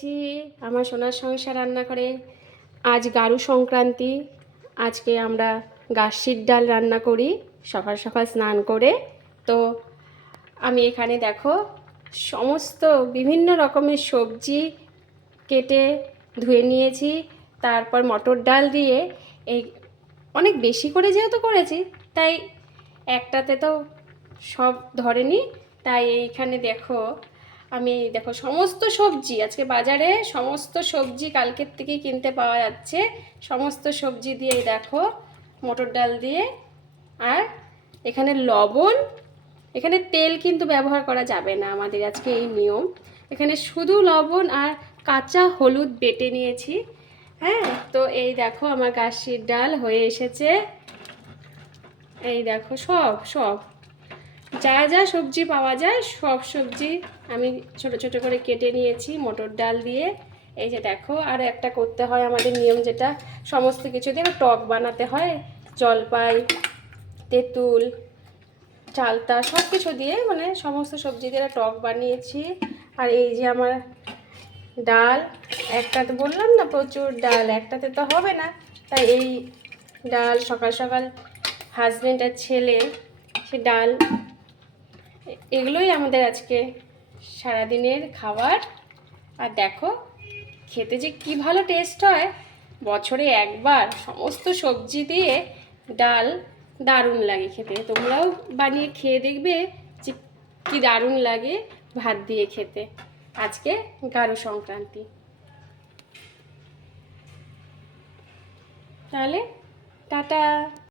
জি, আমার সোনার সংসার রান্না করে আজ গারু সংক্রান্তি। আজকে আমরা গাসির ডাল রান্না করি সকাল সকাল স্নান করে। তো আমি এখানে দেখো সমস্ত বিভিন্ন রকমের সবজি কেটে ধুয়ে নিয়েছি। তারপর মটর ডাল দিয়ে এই অনেক বেশি করে যেহেতু করেছি, তাই একটাতে তো সব ধরেনি। তাই এইখানে দেখো সমস্ত সবজি আজকে বাজারে, সমস্ত সবজি কালকের থেকেই কিনতে পাওয়া যাচ্ছে। সমস্ত সবজি দিয়ে দেখো মটর ডাল দিয়ে, আর এখানে লবণ, এখানে তেল কিন্তু ব্যবহার করা যাবে না, আমাদের আজকে এই নিয়ম। এখানে শুধু লবণ আর কাঁচা হলুদ বেটে নিয়েছি। হ্যাঁ, তো এই দেখো আমার গাসির ডাল হয়ে এসেছে। এই দেখো সব সব যা যা সবজি পাওয়া যায় সব সবজি আমি ছোট ছোট করে কেটে নিয়েছি মটর ডাল দিয়ে। এই যে দেখো, আর একটা করতে হয় আমাদের নিয়ম, যেটা সমস্ত কিছু দিয়ে টক বানাতে হয়। জলপাই, তেঁতুল, চালতা সব কিছু দিয়ে, মানে সমস্ত সবজি দিয়ে টক বানিয়েছি। আর এই যে আমার ডাল, একটাতে বললাম না প্রচুর ডাল, একটাতে তো হবে না, তাই এই ডাল সকাল সকাল হাজব্যান্ড আর ছেলে সে ডাল, এগুলোই আমাদের আজকে সারাদিনের খাবার। আর দেখো খেতে যে কি ভালো টেস্ট হয়, বছরে একবার সমস্ত সবজি দিয়ে ডাল, দারুণ লাগে খেতে। তোমরাও বানিয়ে খেয়ে দেখবে যে কি দারুণ লাগে ভাত দিয়ে খেতে। আজকে গারু সংক্রান্তি। তাহলে টাটা।